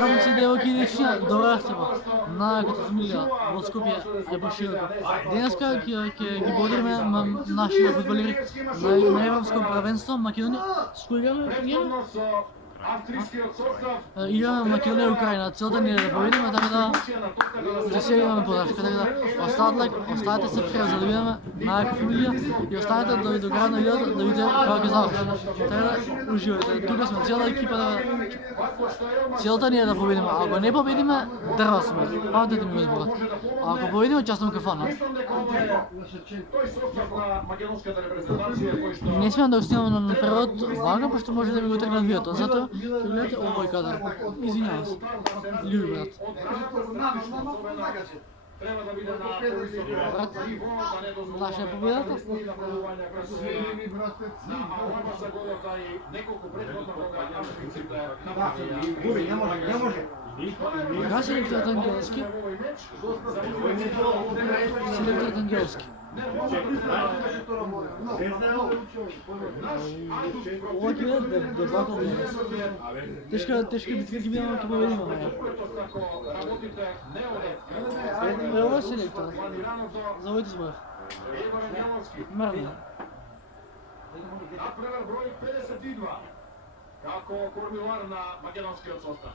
Надам се девојки и дечиња, добра себа. Најаката фамилија во Скопје е пошироко. Денеска ќе ги бодриме нашите фудбалери на европско првенство Македонија. С кој играме? Играме Македонија и Украина. Целта ни е да победиме, така да се имаме поддршка. Така да оставате сепскриб за да видиме најака фамилија и останете да ви до крај на видеото да видите како ќе заврши. Така да уживајте. Тука сме цела екипа да целта ни е да победиме. Ако не победиме, дрва сме. Памтете ми го зборот. Ако победиме, ќе сме кафана. Не смеам да го снимаме на превод вага, пошто може да ми го тргнат видеото. Затоа ќе гледате овој кадар. Извинявам се. Љуби брат. Треба да биде на брат, наша победата. Сви брате, на за голата и неколку претходно кога арбитрите губи, не може. Кога селекторот Ангелски? Селекторот Ангелски. Ова ќе биде дебакл денес. Тешка битка ќе биде, но ќе победиме. Ова е селекторот. За овој избор. Мрна. Напревар број 52. Како кормилар на македонскиот состав.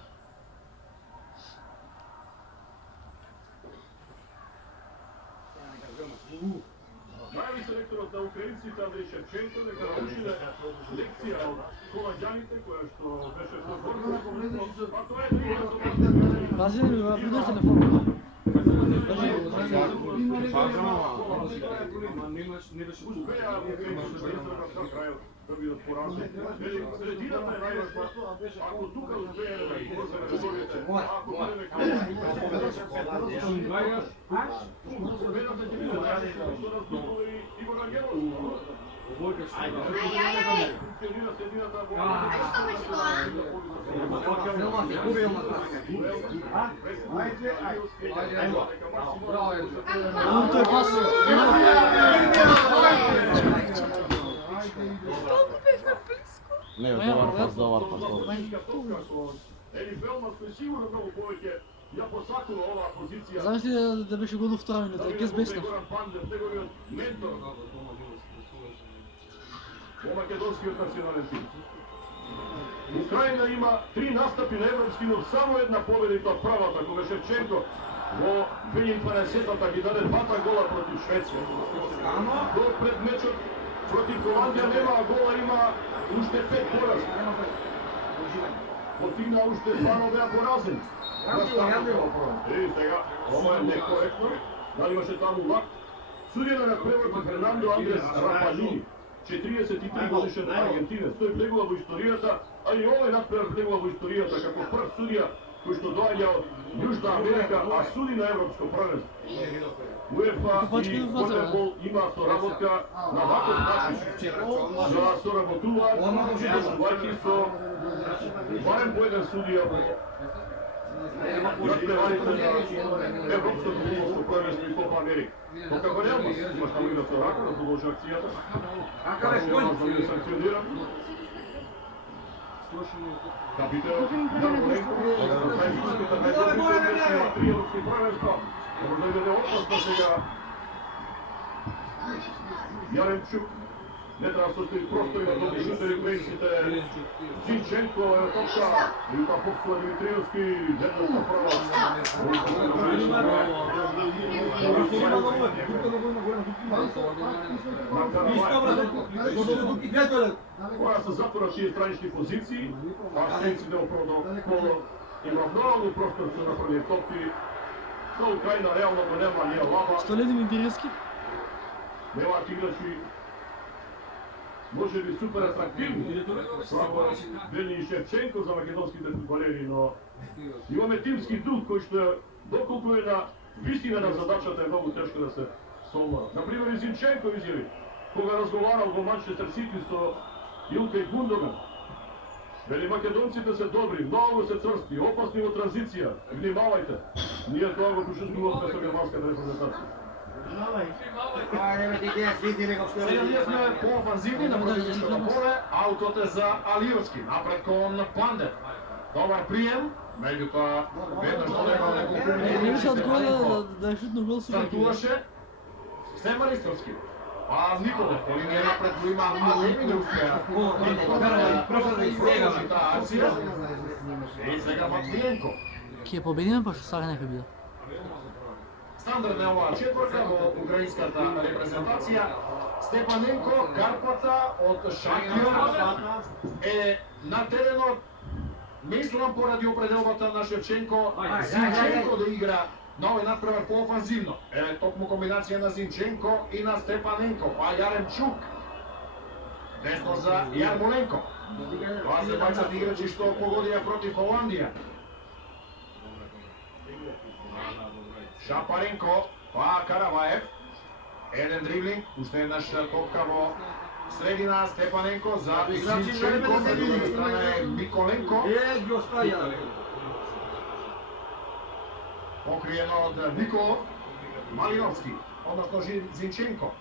Најави селекторот на украинците Андрей Шевченко дека научиле лекција од колаѓаните која што беше подготвена. Па тоа е другото. Пази ми го придеш телефонот. Успеа да бидат поразни. Средината е најважна. Ако тука успее да ги воземе резолите, ако бидеме победата ќе биде најважна, што раздобува и Игор Ангелов. Функционира средината во Тој пас. Колку бевме близко? Не, добар пас. Ели Белмас кој сигурно многу повеќе ја посакува оваа позиција. Замисли да беше гол во втора минута, ќе збеснав. Неговиот ментор во македонскиот национален тим. Украина има 3 настапи на европски, но само една победа и тоа правата, кога Шевченко во 2012-та ги даде 2 гола против Шведска. До пред мечот против Холандија нема гола, има уште 5 порази. Постигна уште 2 беа поразени. Сега, ова е некоректно. Дали имаше таму лак? Судија на превод Фернандо Андрес Рапалини, 43 годишен аргентинец. Тој влегува во историјата, а и овој надпревар влегува во историјата како прв судија кој што доаѓа од Јужна Америка, а суди на европско првенство. УЕФА и Конмебол има соработка на ваков начин да соработуваат, доаѓајќи со барем по еден судија надпреварите на европското фудбалско првенство и Копа Америка. Но како не имаш таму и да се рака, да продолжи акцијата, како може да биде санкциониран. Капител Јармоленко, највисоката најдобрите на 3 европски првенства, може да биде опасно сега. Јаремчук не треба да се остави простори на добришите украинците. Зинченко е топка, и та попсува Димитриевски, едната прва. Која се затвора тие странични позиции, австрийците оправдано коло има многу простор за направени топки. За Украина реално го нема ние лава. Што леди Димитриевски? Немаат играчи може би супер атрактивни, како Дени и Шевченко за македонските фудбалери, но имаме тимски дух кој што доколку е на висина на задачата е многу тешко да се солва. Например, и Зинченко изјави, кога разговарал во Манчестер Сити со Илкај Гундоган. Вели македонците се добри, многу се црсти, опасни во транзиција. Внимавајте. Ние тоа го почувствувавме со германската репрезентација. Ние сме по-офанзивни, да продолжиме на поле, аутот е за Алиевски, напред кон Пандев. Добар прием, Меѓутоа, веднаш долегал Не неколку više od gola da je šutno gol su neki. стартуваше Стефан Истровски. А Николов, по линија напред го има големи не успеа. Просто да избегаме таа акција. И сега Матвиенко. Ки je победиме, pa što Sara neka bila. Стандардна е оваа четворка во украинската репрезентација. Степаненко, Карпата од Шахтер е на теренот. Мислам поради определбата на Шевченко, Зинченко да игра на овој надпревар по-офанзивно. Еве токму комбинација на Зинченко и на Степаненко, па Јаремчук. Десно за Јармоленко. Тоа се бајцат играчи што погодија против Холандија. Шапаренко, па Караваев. Еден дриблинг, уште еднаш топка во средина, Степаненко за Зинченко, на друга страна е Миколенко. Ги оставя. Покриено од Николов, Малиновски, односно Зинченко.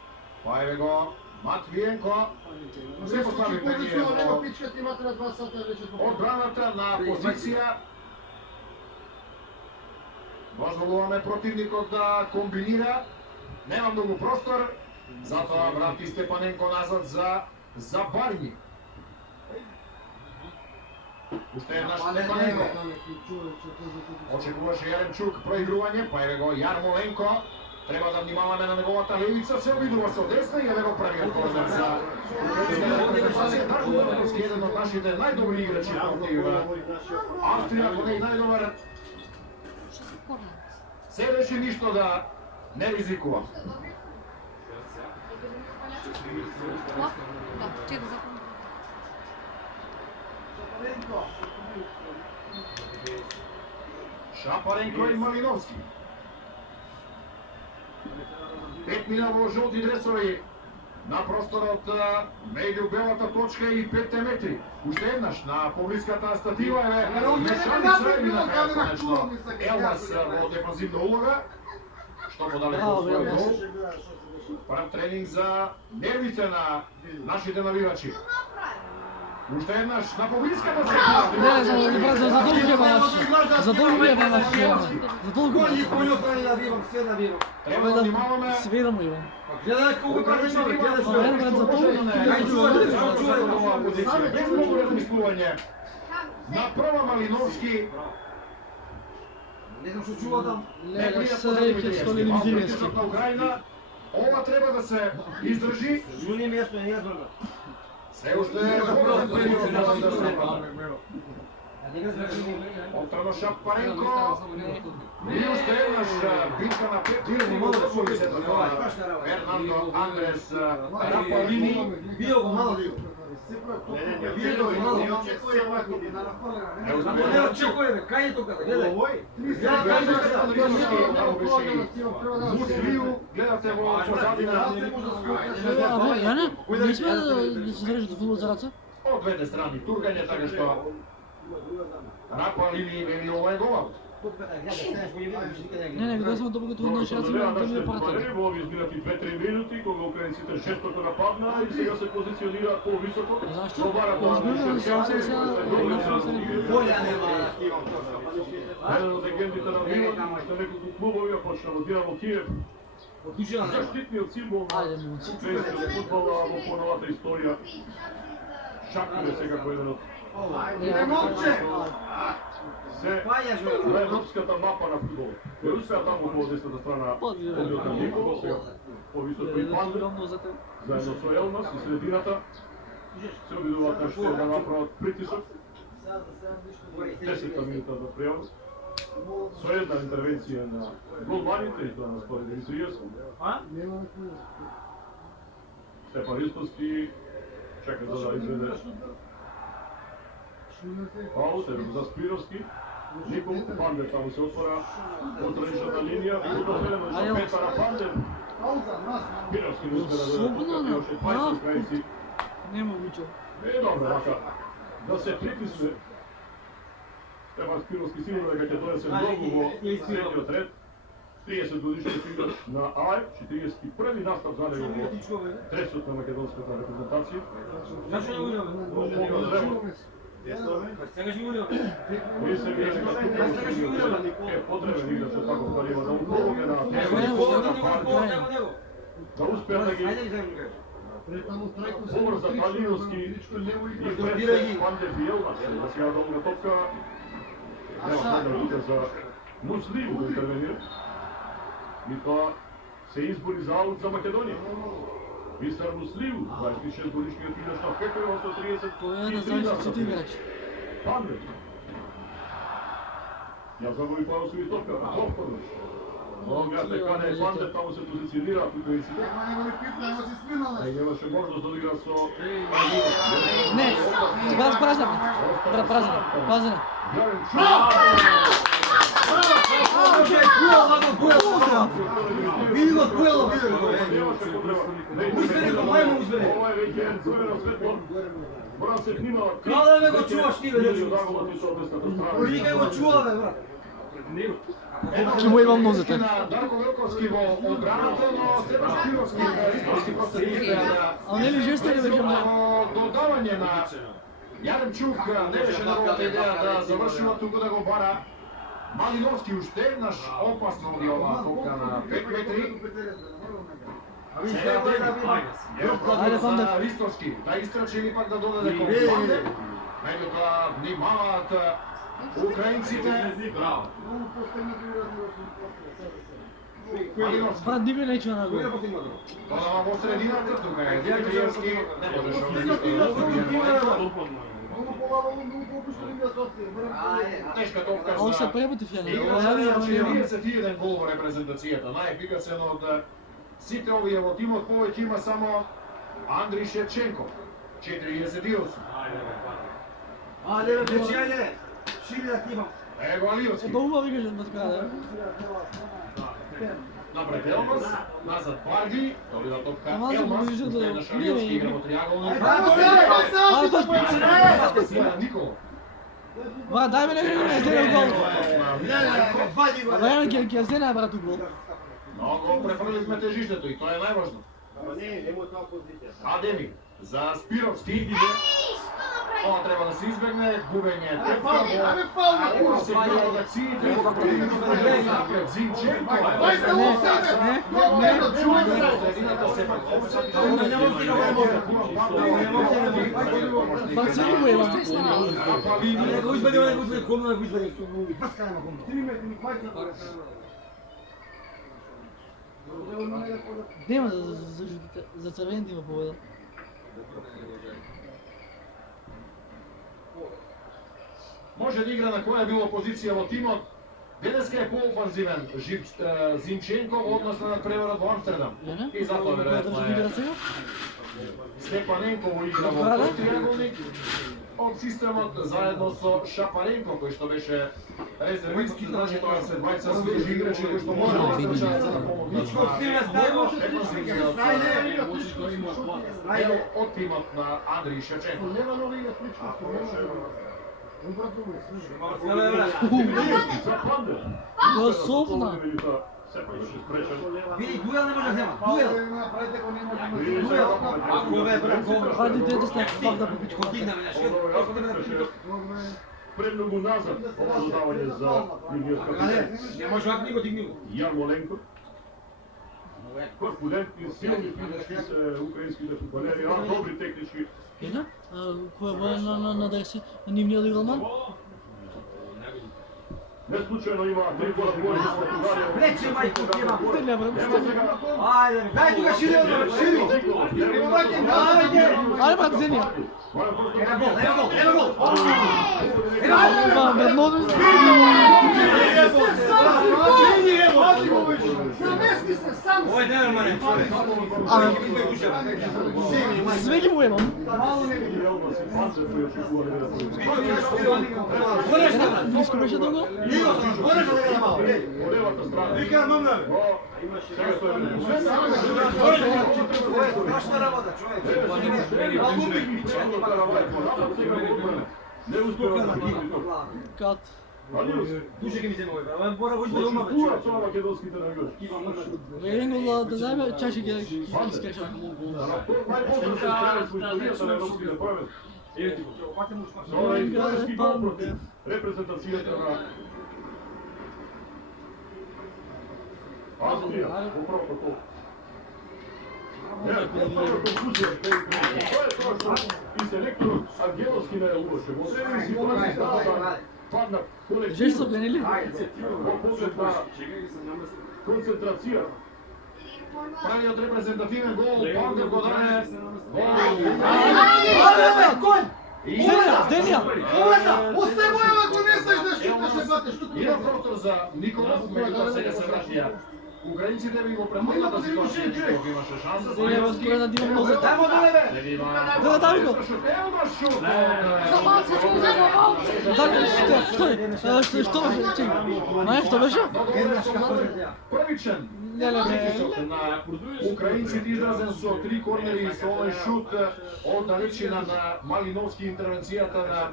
Па еве го Матвиенко. Се постави ние во одбраната на позиција. Дозволуваме противникот да комбинира. Нема многу простор, затоа врати Степаненко назад за Барни. Уште еднаш Степаненко. Очекуваше Јаремчук проигрување, па еве го Јармоленко. Треба да внимаваме на неговата левица, се обидува со десна и еве го првиот корнер за репрезентација. Дарко Левковски, еден од нашите најдобри играчи против Австрија, ако не и најдобар. Се реши ништо да не ризикува. Шапаренко и Малиновски. 5 мина во жолти дресови на просторот меѓу белата точка и 5 метри. Уште еднаш на поблиската статива е мешаница и на крајот конечно Елмас во дефанзивна улога, што подалеку од својот гол. Прв тренинг за нервите на нашите навивачи. Уште еднаш на поблиската статива. Не, задолжуваме наш. Треба да внимаваме. Свирам Иван. Гледај колку прави човек, гледај човек. Без многу размислување. На прва Малиновски. Не знам што чува там. Леле, среќа што ли Димески. На Украина. Ова треба да се издржи. Звони место, не јас брга. Се уште е Оттрано Шапаренко. И уште еднаш битка на 5 милиони во посолицето на Фернандо Андрес Рапалини. Био го мало био. Био го мало. Не очекуваме, кај е тука, гледај. Муслију, гледате во позадина. Јане, не сме да се зарежат фудбал за раца? Од двете страни тургање, така што Рапалини вели ова е гол. Не, гледа сме добро като на шанси, да ми е пратен. Во овие изминати 2-3 минути, кога украинците жестоко нападна и сега се позиционира по-високо. Зашто? Пробара тоа Озбилно, сега Болја нема. еден од легендите на Милан, што неколку клубови ја почна во Динамо Киев. Душина нема. Заштитниот символ на Ајде, момци. украинскиот фудбал во поновата историја. Шахтер е секако еден од се на европската мапа на фудбал. Кој успеа таму по десната страна одиот на Николов, сега повисоко и Пандер, заедно со Елмас и средината, се обидуваат нашите да направат притисок. 10 минута за превоз. Со една интервенција на голманите и тоа на Според Димитријас. Стефан Истовски чека за да изведе аут, за Спировски. Никол Пандер таму се отвора од траничната линија. Удофелено за Петара Пандер. Спировски не успе да дојде още 20 крајци. Нема вичо. Добро, вака. Да се притисне. Стефан Спировски сигурно дека ќе донесе многу во средниот ред. 30 годишниот играч на АЕ, 41 настап за него во тресот на македонската репрезентација. Сега ще говорим. Mislim, je potreban igrač od takvog kaliba, da mu pomogne da uspije da gi ubrza Kalinowski i prese Van de Bielmas, da se ja dolga topka, nema sada uda za Muslimu da intervenira i to se izbori za aut za Makedoniju. Мистер Муслив, 26-годишният иgrač на Хекарова с 33 играч. Пандер. Я загуби по осови топка, Бохтович. Но гледате кане Пандер, тамо се позиционира тук и сега. А и имаше можност да игра со... Не, това с празна. Празна. Vidi ga Kuelo, vidi ga. Uzmeni ga, majmo uzmeni. Ovo je već jedan crveno svetlo. Moram se knimala... Kao da me ga čuvaš ti, već. Liga ga čuva, brat. Ки му имам нозете. Дарко Велковски во одбраната, но Степан Спировски просто А не ли жестели веќе во додавање на Јаремчук не беше неговата идеја да завршува, туку да го бара Малиновски уште еднаш опасно оди оваа топка на 5 метри. Ајде, Пандер. Ристовски да истрчи или пак да додаде кон Пандер. Меѓутоа внимаваат украинците. Малиновски. Брат, никој не чува на гол. Тоа во средината тука е Димитриевски. Не тешка топка А он за... се преботи фјане. Играч 41 гол во репрезентацијата. Најефикасен од сите овие во тимот, повеќе има само Андрей Шевченко. 48. Ајде, вече, ајде. Шири да тима. Его Алиевски. Ето убаво играш на скрада. Напред Елмас, назад Барги, добива топка Ама се Елмас, ближу до- уште на Шалиевски игра во триаголник. Никола. Брат, дај ме некој да зене гол. Вади го. Вајан ќе зене брат гол. Много префрлихме тежиштето и тоа е најважно. Адеми за Спировски. Ова треба да се избегне, губење тепка во сегментот акциите, напред Зинченко. Брат, се му имам. Го избади, го избади, комна го избади. Паска нема комна. Нема за црвените има победа. Може да игра на која било позиција во тимот. Денеска е поофанзивен Зинченко во однос на надпреварот во Амстердам. И затоа веројатно игра е сега? Степаненко во игра во тој триаголник од системот заедно со Шапаренко кој што беше резервист, значи тоа се двајца свежи играчи кои што може да стрчаат за да помогнат. Ајде од тимот на Андрей Шевченко. За Пандер. Го сопна. Сепак беше спречен. Види, дуел не може да зема. Дуел. Хајде дете сте пак да попичко. Премногу назад ова додавање за лигиот капитан. Не може вак никој дигни го. Јармоленко. Корпулентни, силни физички се украинските футболери, а добри технички. Една? Кој е на десни? На нивниот иголман? Не случајно има 3 гола бој за Португалија. Влече, мајко, тема. Стелја, брат, стелја. Ајде, дај тука шири, шири. Ајде, брат, зенија. Ево гол. Ма, брат, много се. Ој, не, мане, човек. Све ги му имам. Близко беше до гол? Од левата страна. Вика, мамна. Сега тој Страшна работа, човек. не успева да ги Кат. Душе ќе ми се мој, бе. Бора го избади ома, Кура човек. со македонските навигаш. Еден гол да заеме, чаши ги искречам. Најпознат се стрелец во историјата на европските првенства. Това е исторически гол против репрезентацията на Австрия. Управо такова. Втора конфузия. Това е това, що и селекторът Ангеловски не е лошо. Во одредени ситуации трябва да падна Жеж колективно са генили? во поглед на концентрација. Правиот репрезентативен гол, Пандер го даде. Денија! Има простор за Николов, меѓутоа сега се враќа. Украинците би го премогнат да ситуација, што имаше шанса. Денија възпоред на Димон Лозет. Да, дави го. Ево шут. За малце, човек, за малце. Што беше? Чекай. Маја, што беше? Првичен. На украинците изразен со 3 корнери и со овој шут од далечина на Малиновски, интервенцијата на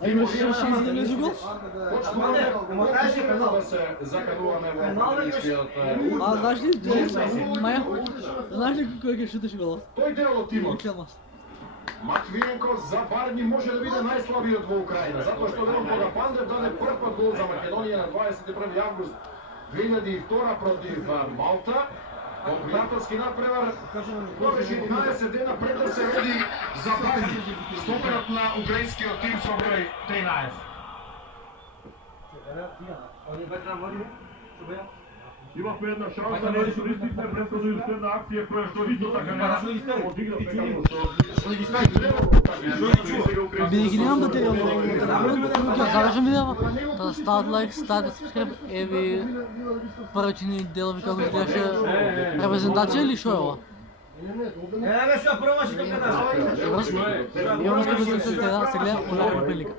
А имаше шанс да влезе гол? да се закануваме во победничкиот А знаеш ли, Маја, знаеш ли кој ќе шутеше голов? тој дел од тимот. Челмас. Матвиенко за бар дни може да биде најслабиот во Украина, затоа што верам кога Пандер даде прв пат гол за Македонија на 21 август 2002 против Малта. Комбинатовски надпревар повеќе 11 дена пред да се роди за Бајди, стоперот на украинскиот тим со број 13. Имахме една шанса да искористите претходно и следна акција која што исто така не одигра пекално Бидејќи немам батерија од телефонот, ќе завршам видео, да стават лайк, ставате сабскрайб, еви порачени делови како изгледаше репрезентација или шо е ова? Имам скоро се гледа, онаква прилика.